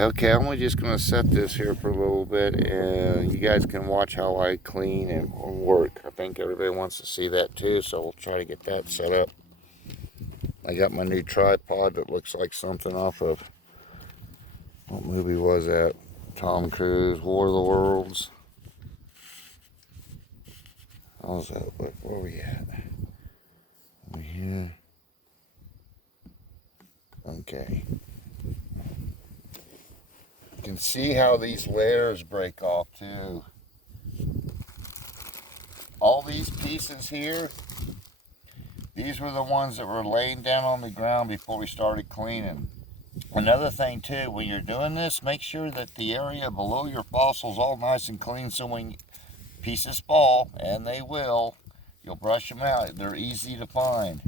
Okay, I'm just going to set this here for a little bit, and you guys can watch how I clean and work. I think everybody wants to see that too, so we'll try to get that set up. I got my new tripod that looks like something off of, what movie was that? Tom Cruise, War of the Worlds. How's that look? Where are we at? Over here. Okay. You can see how these layers break off too. All these pieces here, these were the ones that were laying down on the ground before we started cleaning. Another thing too, when you're doing this, make sure that the area below your fossil's all nice and clean, so when pieces fall, and they will, you'll brush them out. They're easy to find.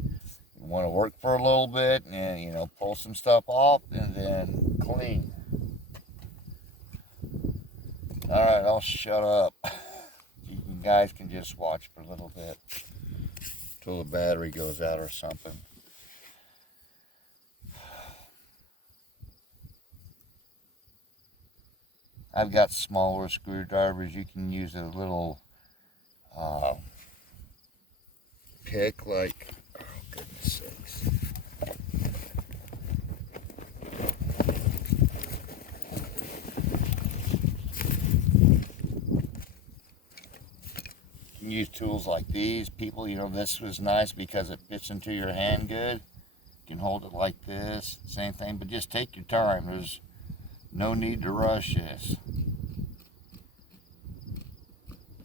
You want to work for a little bit and, pull some stuff off and then clean. Alright, I'll shut up. You guys can just watch for a little bit till the battery goes out or something. I've got smaller screwdrivers. You can use a little pick, like, oh goodness sakes. You can use tools like these. People, this was nice because it fits into your hand good. You can hold it like this, same thing, but just take your time. There's no need to rush this.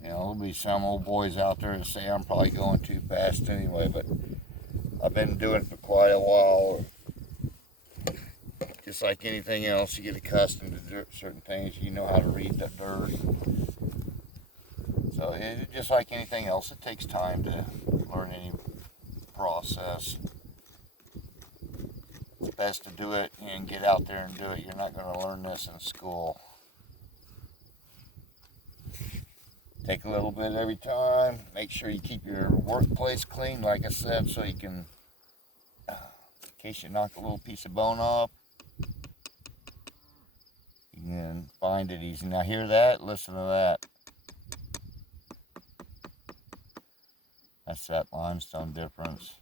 There'll be some old boys out there that say I'm probably going too fast anyway, but I've been doing it for quite a while. Just like anything else, you get accustomed to certain things. You know how to read the dirt. So just like anything else, it takes time to learn any process. It's best to do it and get out there and do it. You're not going to learn this in school. Take a little bit every time. Make sure you keep your workplace clean, like I said, so you can, in case you knock a little piece of bone off, you can find it easy. Now hear that? Listen to that. That's that limestone difference.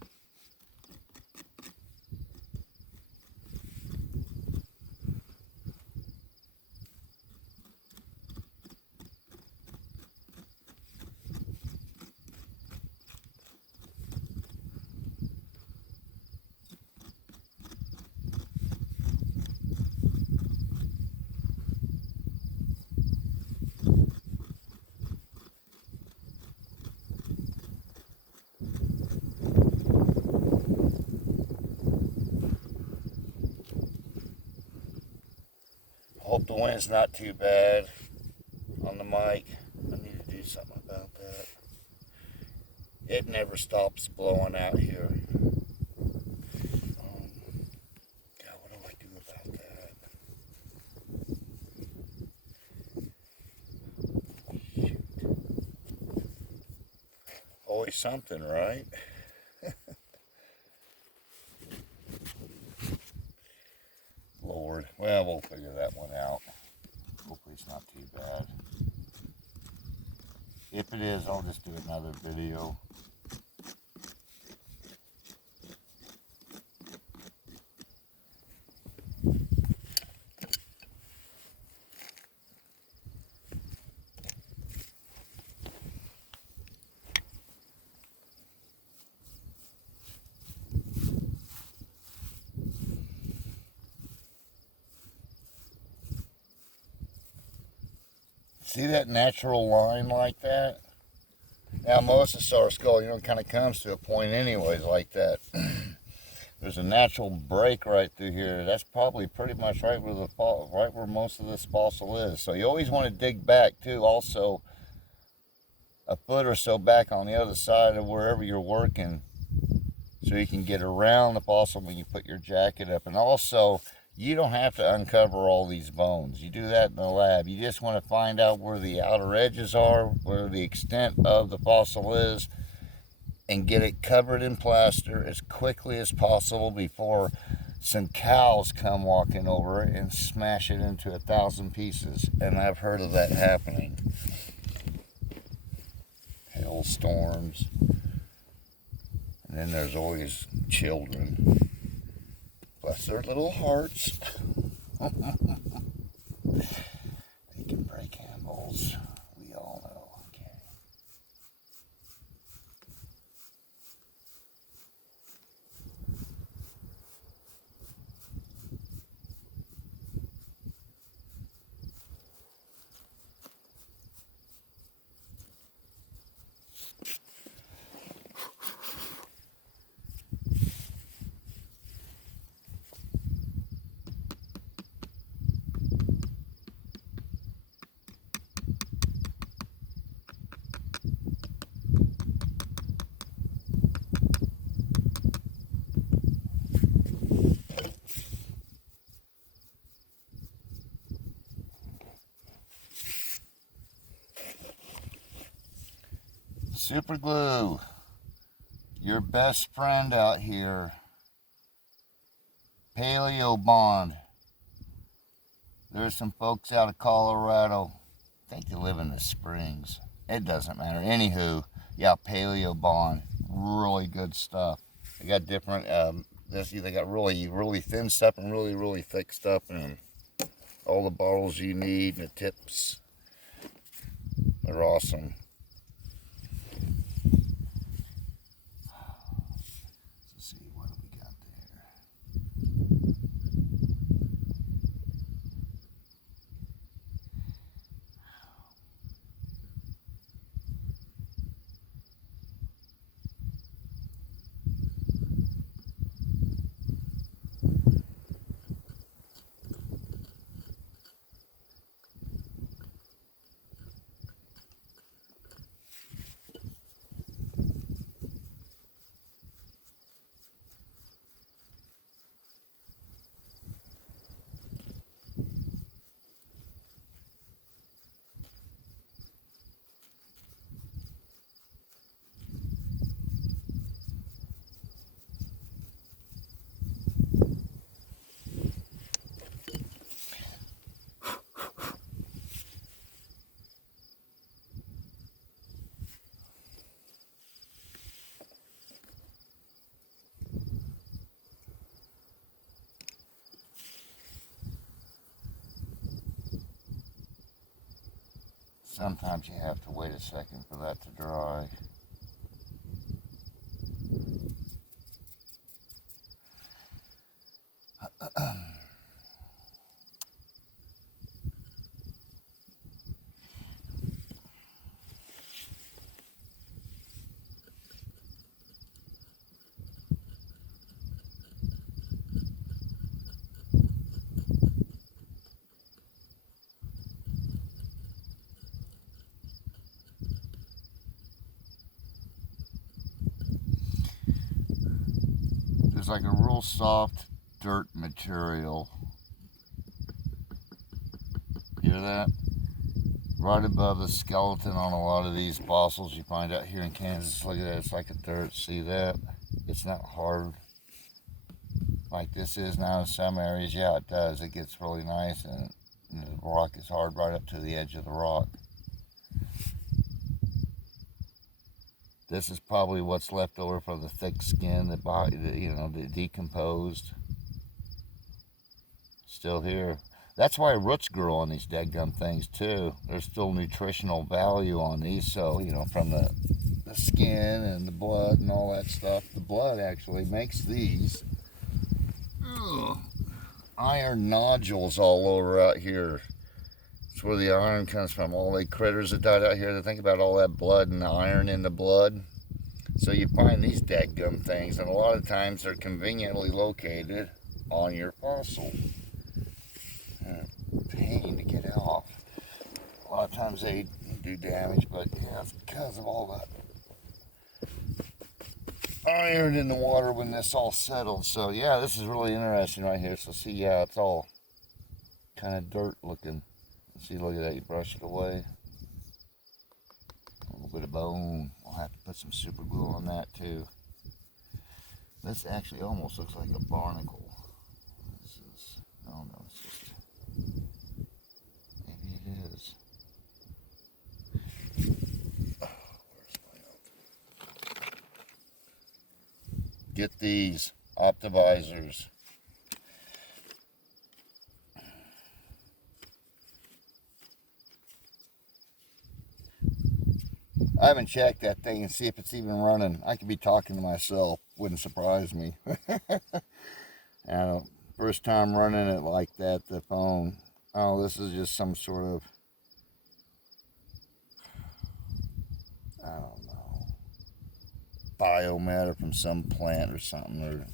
Hope the wind's not too bad on the mic. I need to do something about that. It never stops blowing out here. God, what do I do about that? Shoot. Always something, right? Lord. Well, we'll figure that one out. Hopefully it's not too bad. If it is, I'll just do another video. See that natural line like that? Now, Mosasaur skull, kind of comes to a point anyways like that. There's a natural break right through here. That's probably pretty much right where most of this fossil is. So you always want to dig back too, also a foot or so back on the other side of wherever you're working, so you can get around the fossil when you put your jacket up. And also, you don't have to uncover all these bones. You do that in the lab. You just want to find out where the outer edges are, where the extent of the fossil is, and get it covered in plaster as quickly as possible before some cows come walking over it and smash it into 1,000 pieces. And I've heard of that happening. Hailstorms. And then there's always children. Bless their little hearts. They can break handles. We all know. Okay. Super glue, your best friend out here. Paleo Bond. There's some folks out of Colorado. I think they live in the Springs. It doesn't matter. Anywho, yeah, Paleo Bond. Really good stuff. They got different, they got really thin stuff and really thick stuff, and all the bottles you need and the tips. They're awesome. Let's see, what do we got there? Sometimes you have to wait a second for that to dry. There's like a real soft dirt material. Hear that? Right above the skeleton on a lot of these fossils you find out here in Kansas. Look at that, it's like a dirt. See that? It's not hard like this is now in some areas. Yeah, it does. It gets really nice, and the rock is hard right up to the edge of the rock. This is probably what's left over from the thick skin, the body, the decomposed. Still here. That's why roots grow on these deadgum things too. There's still nutritional value on these. So, from the skin and the blood and all that stuff. The blood actually makes these iron nodules all over out here. That's where the iron comes from. All the critters that died out here, they think about all that blood and the iron in the blood. So you find these deadgum things, and a lot of times they're conveniently located on your fossil. Pain to get off. A lot of times they do damage, but yeah, it's because of all the iron in the water when this all settled. So yeah, this is really interesting right here. So see, yeah, it's all kind of dirt looking. See, look at that, you brush it away. A little bit of bone. I'll have to put some super glue on that too. This actually almost looks like a barnacle. Get these optimizers. I haven't checked that thing and see if it's even running. I could be talking to myself. Wouldn't surprise me. First time running it like that, the phone. Oh, this is just some sort of, I don't know, biomatter from some plant or something, or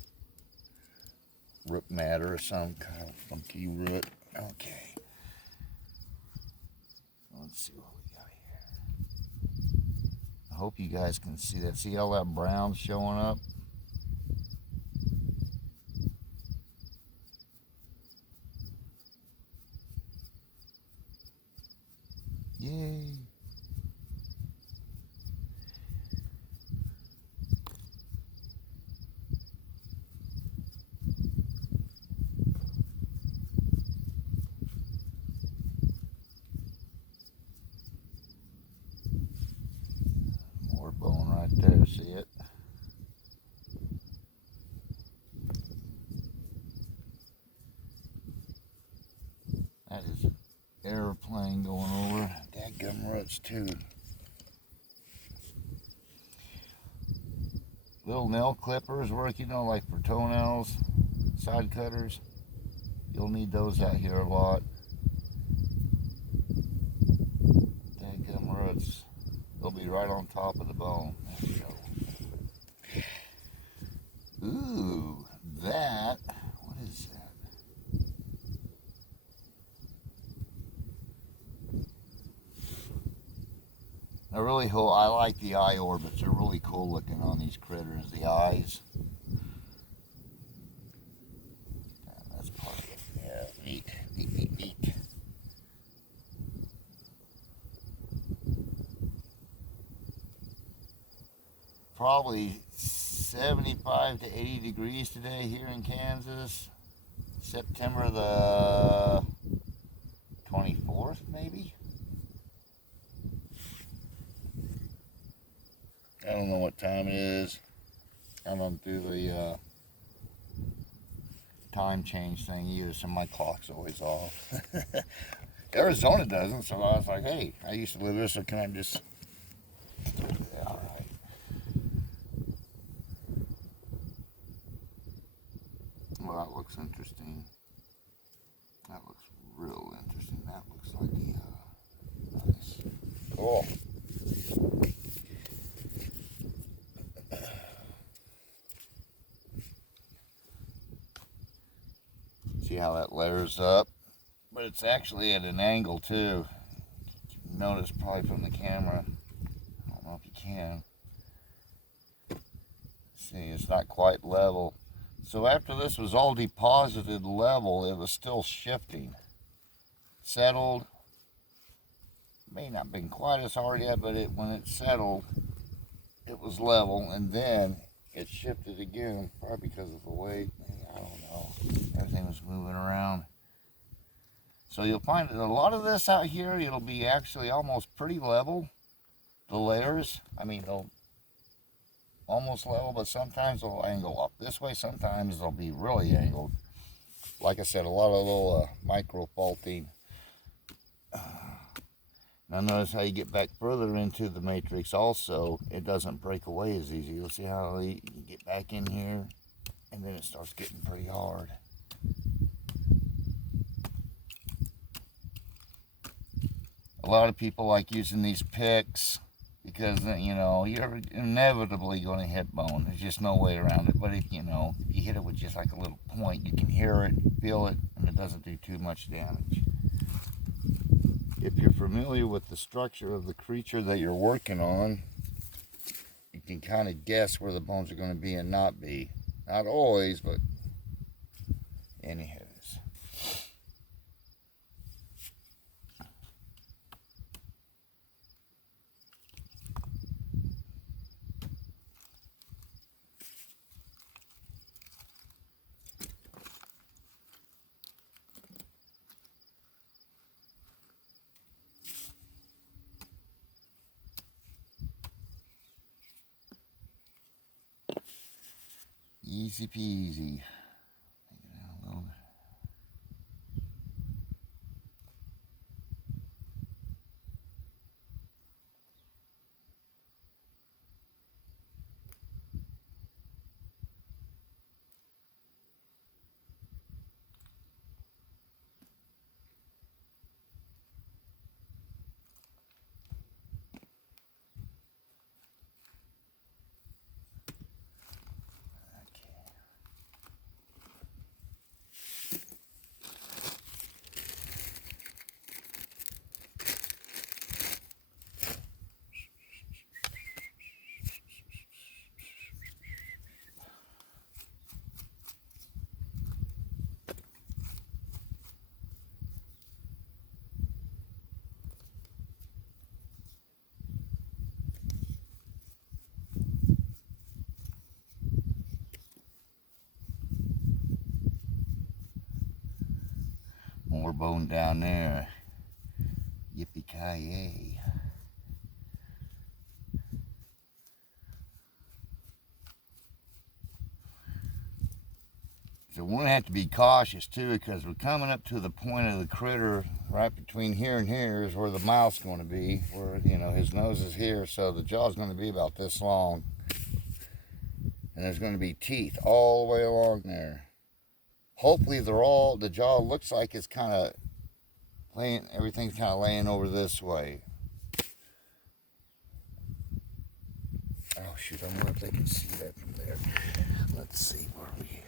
root matter or some kind of funky root. Okay. Let's see what we got here. I hope you guys can see that. See all that brown showing up? Yay. More bone right there, see it? That is an airplane going over. Dadgum roots too. Little nail clippers work, you know, like for toenails, side cutters. You'll need those out here a lot. Dadgum roots. They'll be right on top of the bone. There we go. Ooh, that. What is that? They're really cool. I like the eye orbits. They're really cool looking on these critters. The eyes. That's part of it. Yeah, neat. Neat. Probably 75 to 80 degrees today here in Kansas. September the 24th, maybe? I don't know what time it is. I don't do the time change thing either, so my clock's always off. Arizona doesn't, so I was like, hey, I used to live there, so can I just... Yeah, all right. Well, that looks interesting. That looks real interesting. That looks like nice. Cool. See how that layers up? But it's actually at an angle too. You notice probably from the camera. I don't know if you can. See, it's not quite level. So after this was all deposited level, it was still shifting. Settled. May not have been quite as hard yet, but when it settled, it was level, and then it shifted again, probably because of the weight. I don't know. Everything was moving around. So you'll find that a lot of this out here, it'll be actually almost pretty level. The layers, I mean, they'll almost level, but sometimes they'll angle up this way. Sometimes they'll be really angled. Like I said, a lot of little micro faulting. Now notice how you get back further into the matrix also, it doesn't break away as easy. You'll see how you get back in here, and then it starts getting pretty hard. A lot of people like using these picks because, you know, you're inevitably going to hit bone. There's just no way around it. But if you hit it with just like a little point, you can hear it, feel it, and it doesn't do too much damage. If you're familiar with the structure of the creature that you're working on, you can kind of guess where the bones are going to be and not be. Not always, but anyhow. Easy peasy. A little bit. More bone down there. Yippee-ki-yay. So we're going to have to be cautious too, because we're coming up to the point of the critter right between here and here is where the mouth's going to be, where, you know, his nose is here, so the jaw's going to be about this long. And there's going to be teeth all the way along there. Hopefully the jaw looks like it's kind of laying, everything's kind of laying over this way. Oh shoot, I wonder if they can see that from there. Let's see where we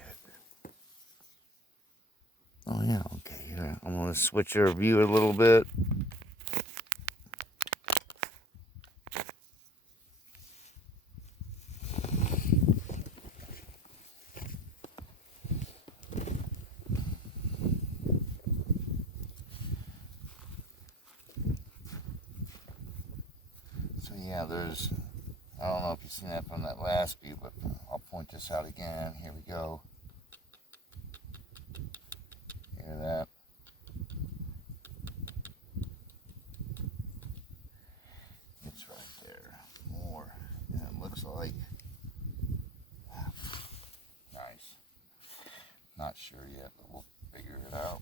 at. Oh yeah, okay, here. I'm going to switch our view a little bit. So yeah, there's, I don't know if you've seen that from that last view, but I'll point this out again. Here we go. Hear that? It's right there. More. And it looks like, nice. Not sure yet, but we'll figure it out.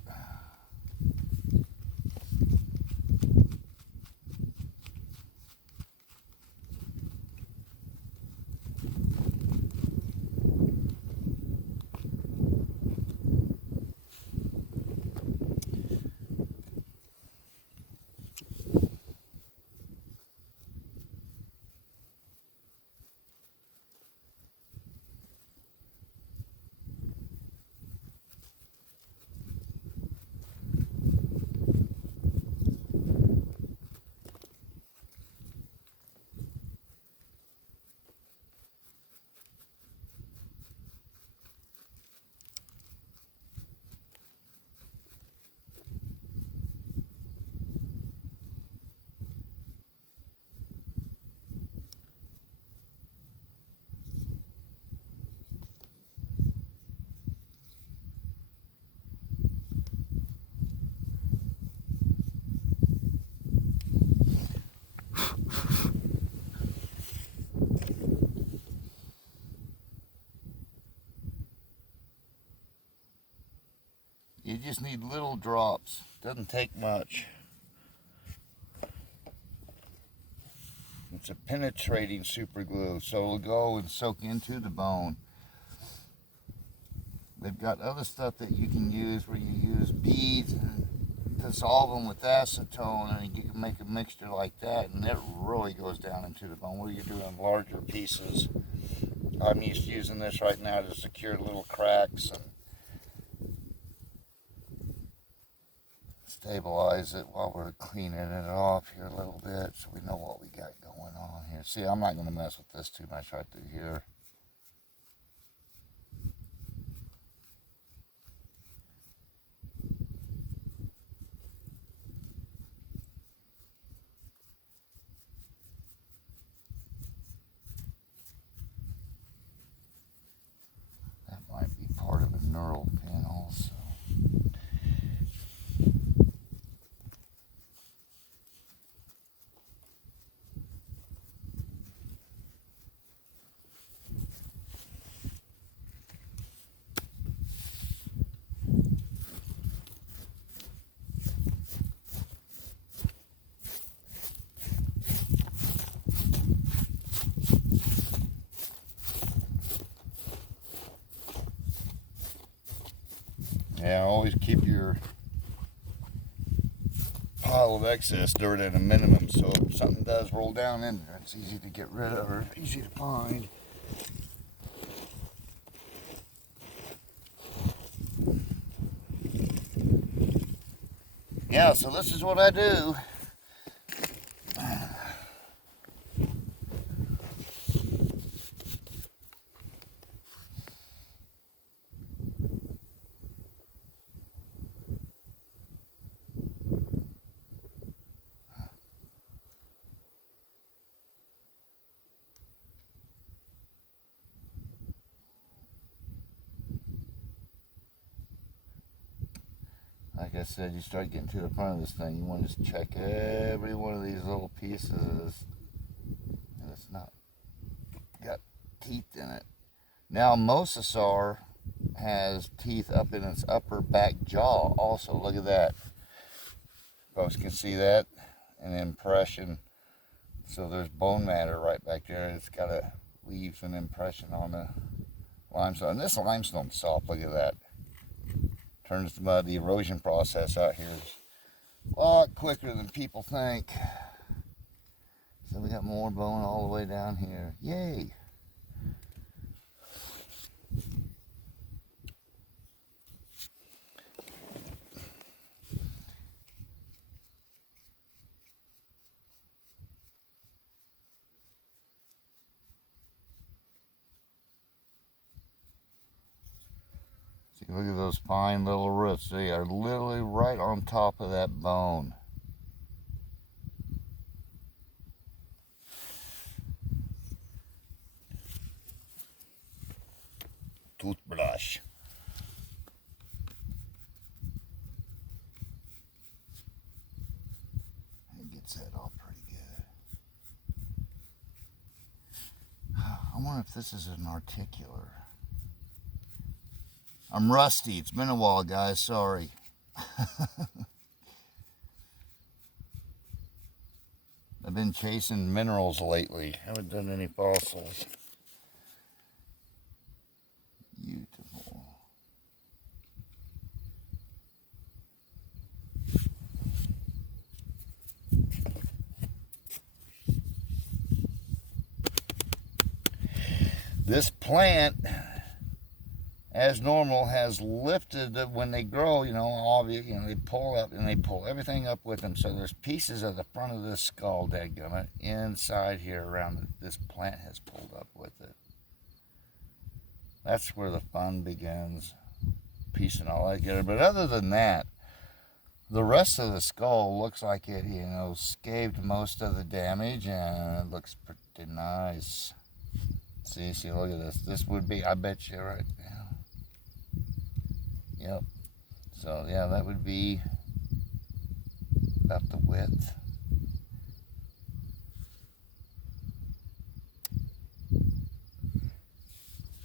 You just need little drops. Doesn't take much. It's a penetrating super glue, so it'll go and soak into the bone. They've got other stuff that you can use where you use beads and dissolve them with acetone, and you can make a mixture like that, and it really goes down into the bone where you're doing larger pieces. I'm used to using this right now to secure little cracks and stabilize it while we're cleaning it off here a little bit, so we know what we got going on here. See, I'm not going to mess with this too much right through here. That might be part of a neural pin also. always keep your pile of excess dirt at a minimum, so if something does roll down in there, it's easy to get rid of or easy to find. Yeah, so this is what I do. Like I said, you start getting to the front of this thing, you want to just check every one of these little pieces, and it's not got teeth in it. Now, Mosasaur has teeth up in its upper back jaw also. Look at that. Folks can see that, an impression. So there's bone matter right back there. It's got to leave an impression on the limestone. And this limestone's soft, look at that. Turns to mud. The erosion process out here is a lot quicker than people think. So we got more bone all the way down here. Yay! See, look at those fine little roots. They are literally right on top of that bone. Toothbrush. It gets that all pretty good. I wonder if this is an articular. I'm rusty. It's been a while, guys. Sorry. I've been chasing minerals lately. Haven't done any fossils. Beautiful. This plant, as normal, has lifted when they grow, obviously, they pull up and they pull everything up with them. So there's pieces of the front of this skull, dadgummit, inside here around this plant has pulled up with it. That's where the fun begins, piecing all that together. But other than that, the rest of the skull looks like it, scaved most of the damage, and it looks pretty nice. See, look at this. This would be, I bet you, right now. Yep. So, yeah, that would be about the width.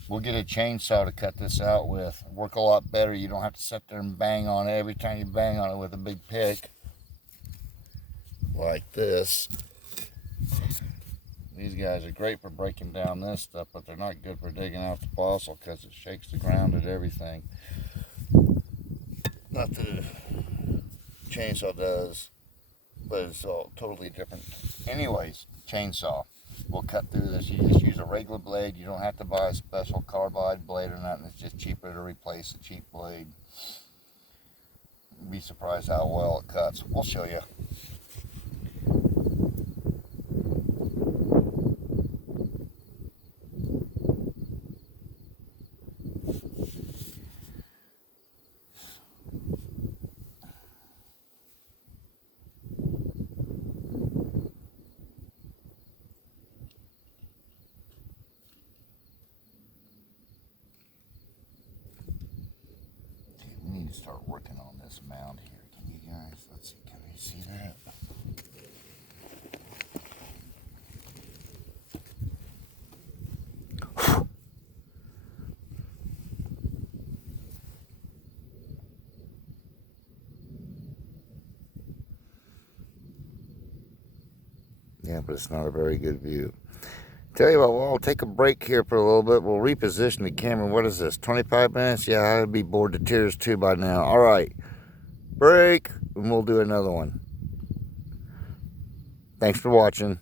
We'll get a chainsaw to cut this out with. Work a lot better. You don't have to sit there and bang on it every time you bang on it with a big pick. Like this. These guys are great for breaking down this stuff, but they're not good for digging out the fossil because it shakes the ground and everything. Not the chainsaw does, but it's all totally different. Anyways, chainsaw. We'll cut through this. You just use a regular blade. You don't have to buy a special carbide blade or nothing. It's just cheaper to replace a cheap blade. You'd be surprised how well it cuts. We'll show you. Start working on this mound here. Can you guys, let's see, can you see that? Yeah, but it's not a very good view. Tell you what, we'll take a break here for a little bit. We'll reposition the camera. What is this, 25 minutes? Yeah, I'd be bored to tears too by now. All right, break, and we'll do another one. Thanks for watching.